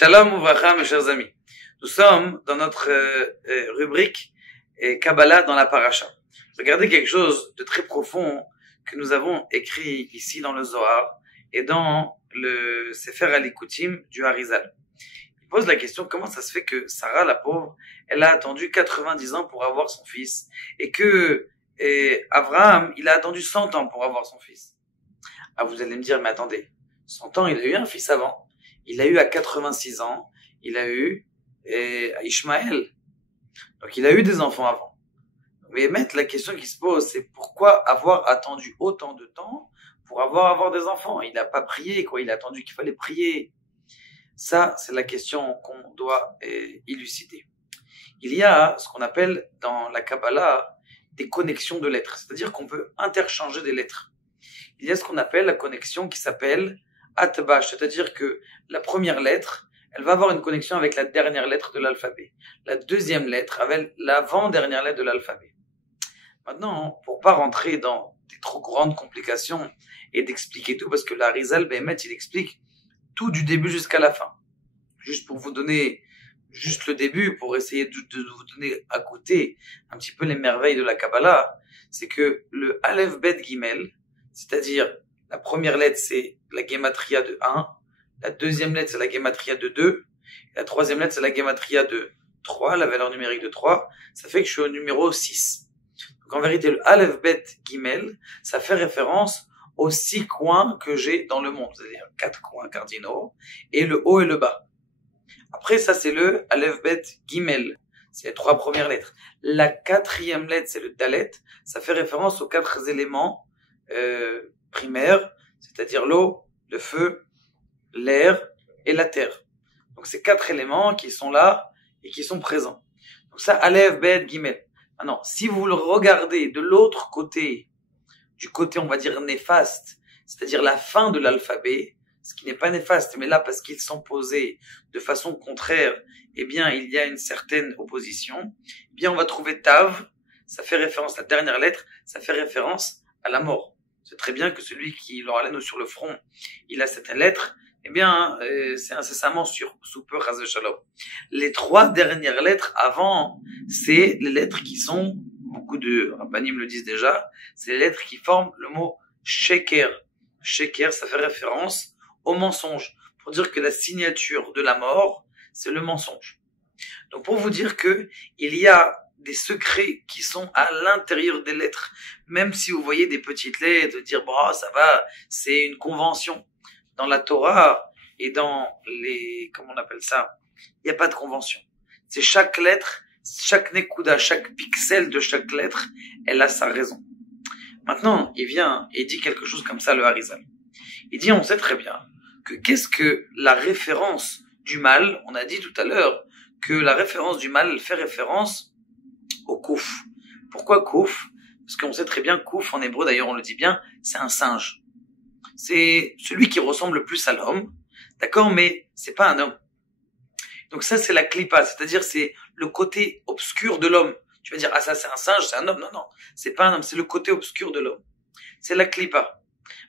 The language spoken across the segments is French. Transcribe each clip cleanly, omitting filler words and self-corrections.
Shalom Ouvracha, mes chers amis. Nous sommes dans notre rubrique Kabbalah dans la Paracha. Regardez quelque chose de très profond que nous avons écrit ici dans le Zohar et dans le Sefer Alikutim du Harizal. Il pose la question, comment ça se fait que Sarah, la pauvre, elle a attendu 90 ans pour avoir son fils et que Abraham, il a attendu 100 ans pour avoir son fils. Ah, vous allez me dire, mais attendez, 100 ans, il a eu un fils avant. Il a eu à 86 ans, il a eu Ishmaël. Donc il a eu des enfants avant. Mais maître, la question qui se pose, c'est pourquoi avoir attendu autant de temps pour avoir des enfants? Il n'a pas prié, quoi. Il a attendu qu'il fallait prier. Ça, c'est la question qu'on doit élucider. Il y a ce qu'on appelle dans la Kabbalah des connexions de lettres. C'est-à-dire qu'on peut interchanger des lettres. Il y a ce qu'on appelle la connexion qui s'appelle Atbash, c'est-à-dire que la première lettre, elle va avoir une connexion avec la dernière lettre de l'alphabet. La deuxième lettre avec l'avant-dernière lettre de l'alphabet. Maintenant, pour pas rentrer dans des trop grandes complications et d'expliquer tout, parce que l'Arizal Behemet, il explique tout du début jusqu'à la fin. Juste pour vous donner juste le début, pour essayer de vous donner à côté un petit peu les merveilles de la Kabbalah, c'est que le Aleph Bet Gimel, c'est-à-dire la première lettre, c'est la gematria de 1. La deuxième lettre, c'est la gematria de 2. Et la troisième lettre, c'est la gematria de 3, la valeur numérique de 3. Ça fait que je suis au numéro 6. Donc en vérité, le Aleph Bet Gimel, ça fait référence aux 6 coins que j'ai dans le monde. C'est-à-dire 4 coins cardinaux et le haut et le bas. Après, ça, c'est le Aleph Bet Gimel. C'est les 3 premières lettres. La 4e lettre, c'est le Dalet. Ça fait référence aux 4 éléments primaire, c'est-à-dire l'eau, le feu, l'air et la terre. Donc c'est 4 éléments qui sont là et qui sont présents. Donc ça, Aleph, Bet, Gimel. Maintenant, si vous le regardez de l'autre côté, du côté on va dire néfaste, c'est-à-dire la fin de l'alphabet, ce qui n'est pas néfaste, mais là parce qu'ils sont posés de façon contraire, eh bien il y a une certaine opposition, eh bien on va trouver Tav, ça fait référence, la dernière lettre, ça fait référence à la mort. C'est très bien que celui qui aura l'anneau sur le front, il a cette lettre, eh bien, c'est incessamment sous peu, Chas v'Shalom. Les 3 dernières lettres avant, c'est les lettres qui sont, beaucoup de rabbanim le disent déjà, c'est les lettres qui forment le mot sheker. Sheker, ça fait référence au mensonge, pour dire que la signature de la mort, c'est le mensonge. Donc pour vous dire que il y a des secrets qui sont à l'intérieur des lettres. Même si vous voyez des petites lettres, dire, bah, ça va, c'est une convention. Dans la Torah et dans les, comment on appelle ça? Il n'y a pas de convention. C'est chaque lettre, chaque nekuda, chaque pixel de chaque lettre, elle a sa raison. Maintenant, il vient et dit quelque chose comme ça, le Harizal. Il dit, on sait très bien que qu'est-ce que la référence du mal? On a dit tout à l'heure que la référence du mal fait référence au kouf. Pourquoi kouf? Parce qu'on sait très bien kouf en hébreu, d'ailleurs on le dit bien, c'est un singe. C'est celui qui ressemble le plus à l'homme, d'accord, mais c'est pas un homme. Donc ça c'est la klipa, c'est-à-dire c'est le côté obscur de l'homme. Tu vas dire, ah ça c'est un singe, c'est un homme. Non, non, c'est pas un homme, c'est le côté obscur de l'homme. C'est la klipa.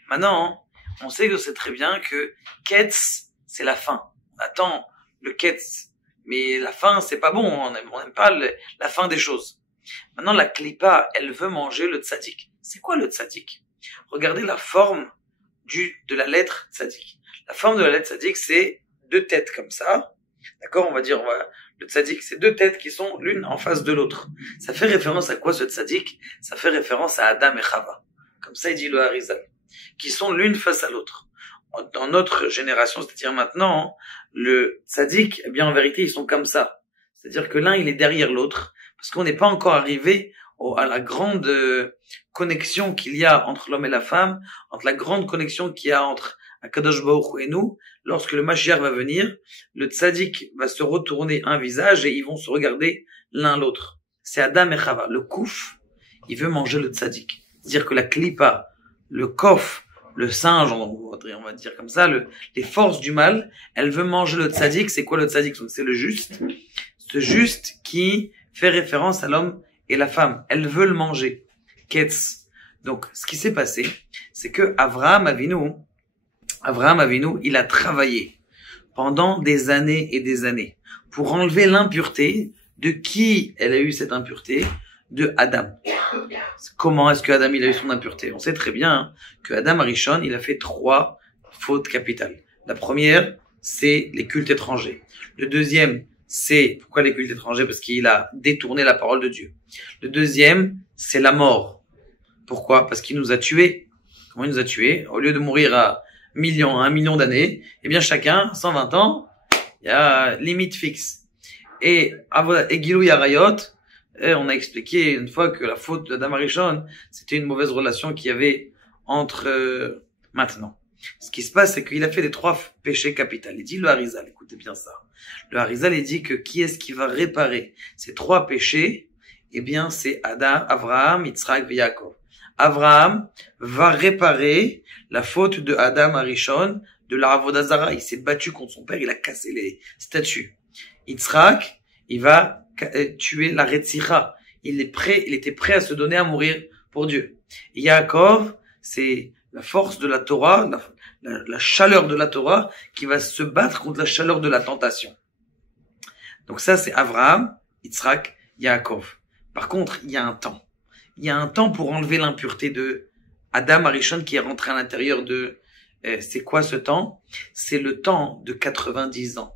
Maintenant, on sait que c'est très bien que ketz, c'est la fin. On attend le ketz. Mais la fin, c'est pas bon, on n'aime pas la fin des choses. Maintenant, la klipa, elle veut manger le tzaddik. C'est quoi le tzaddik? Regardez la forme de la lettre tzaddik. La forme de la lettre tzaddik, c'est 2 têtes comme ça. D'accord? On va dire, le tzaddik, c'est 2 têtes qui sont l'une en face de l'autre. Ça fait référence à quoi ce tzaddik? Ça fait référence à Adam et Chava. Comme ça, il dit le Harizal. Qui sont l'une face à l'autre. Dans notre génération, c'est-à-dire maintenant, le tzaddik, eh bien en vérité, ils sont comme ça. C'est-à-dire que l'un, il est derrière l'autre, parce qu'on n'est pas encore arrivé à la grande connexion qu'il y a entre l'homme et la femme, entre la grande connexion qu'il y a entre Akadosh Baruch Hu et nous. Lorsque le Mashiach va venir, le tzaddik va se retourner un visage et ils vont se regarder l'un l'autre. C'est Adam et Chava. Le kouf, il veut manger le tzaddik. C'est-à-dire que la klipa, le kof, le singe, on va dire comme ça, les forces du mal, elle veut manger le tzaddik. C'est quoi le tzaddik? C'est le juste. Ce juste qui fait référence à l'homme et la femme. Elle veut le manger. Ketz. Donc, ce qui s'est passé, c'est que Avraham Avinu, il a travaillé pendant des années et des années pour enlever l'impureté. De qui elle a eu cette impureté? De Adam. Comment est-ce que Adam il a eu son impureté? On sait très bien que Adam Arishon, il a fait 3 fautes capitales. La première, c'est les cultes étrangers. Le deuxième, c'est pourquoi les cultes étrangers? Parce qu'il a détourné la parole de Dieu. Le deuxième, c'est la mort. Pourquoi? Parce qu'il nous a tués. Comment il nous a tués? Au lieu de mourir à 1 million d'années, eh bien chacun, 120 ans, il y a limite fixe. Et Gilou Yarayot, on a expliqué une fois que la faute d'Adam Arishon, c'était une mauvaise relation qu'il y avait entre maintenant. Ce qui se passe, c'est qu'il a fait les 3 péchés capitaux. Il dit le Harizal, écoutez bien ça. Le Harizal, il dit que qui est-ce qui va réparer ces 3 péchés? Eh bien, c'est Adam, Avraham, Yitzhak et Yaakov. Avraham va réparer la faute de Adam Arishon, de la Avodah Zara. Il s'est battu contre son père, il a cassé les statues. Yitzhak, il va tuer la Retzicha. Il était prêt à se donner à mourir pour Dieu. Et Yaakov, c'est la force de la Torah, la chaleur de la Torah, qui va se battre contre la chaleur de la tentation. Donc ça, c'est Avraham, Yitzhak, Yaakov. Par contre, il y a un temps. Il y a un temps pour enlever l'impureté de Adam Arishon qui est rentré à l'intérieur de... c'est quoi ce temps? C'est le temps de 90 ans.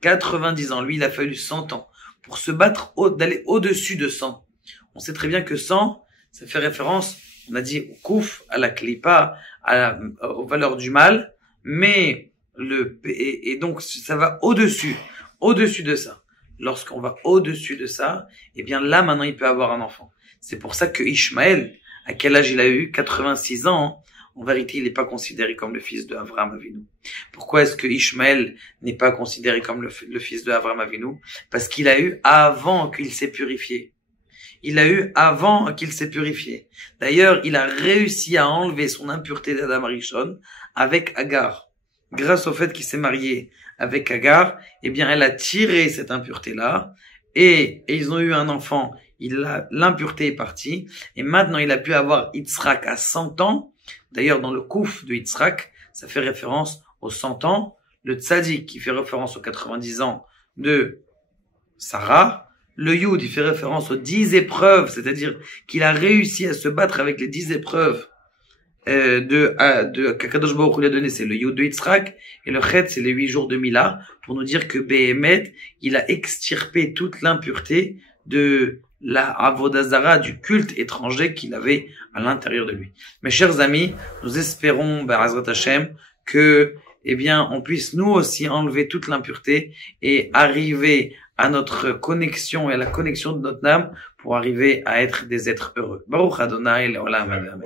90 ans. Lui, il a fallu 100 ans pour se battre, d'aller au-dessus de 100. On sait très bien que 100, ça fait référence, on a dit, au kouf, à la klipa, aux valeurs du mal, mais et donc, ça va au-dessus de ça. Lorsqu'on va au-dessus de ça, eh bien là, maintenant, il peut avoir un enfant. C'est pour ça que Ishmaël, à quel âge il a eu? 86 ans. En vérité, il n'est pas considéré comme le fils de Avraham Avinu. Pourquoi est-ce que Ishmaël n'est pas considéré comme le fils de Avraham Avinu? Parce qu'il a eu avant qu'il s'est purifié. Il a eu avant qu'il s'est purifié. D'ailleurs, il a réussi à enlever son impureté d'Adam Arishon avec Agar. Grâce au fait qu'il s'est marié avec Agar, eh bien, elle a tiré cette impureté-là et ils ont eu un enfant. L'impureté est partie et maintenant il a pu avoir Yitzhak à 100 ans. D'ailleurs, dans le kouf de Yitzhak, ça fait référence aux 100 ans. Le tzadik qui fait référence aux 90 ans de Sarah. Le yud, il fait référence aux 10 épreuves, c'est-à-dire qu'il a réussi à se battre avec les 10 épreuves qu'Akadosh Baruch Hu lui a donné, c'est le yud de Yitzhak, et le chet, c'est les 8 jours de Mila, pour nous dire que Behemet, il a extirpé toute l'impureté de la Avodah Zara, du culte étranger qu'il avait à l'intérieur de lui. Mes chers amis, nous espérons, Be'ezrat Hashem, que, eh bien, on puisse nous aussi enlever toute l'impureté et arriver à notre connexion et à la connexion de notre âme pour arriver à être des êtres heureux. Baruch Adonai Le'olam Amen.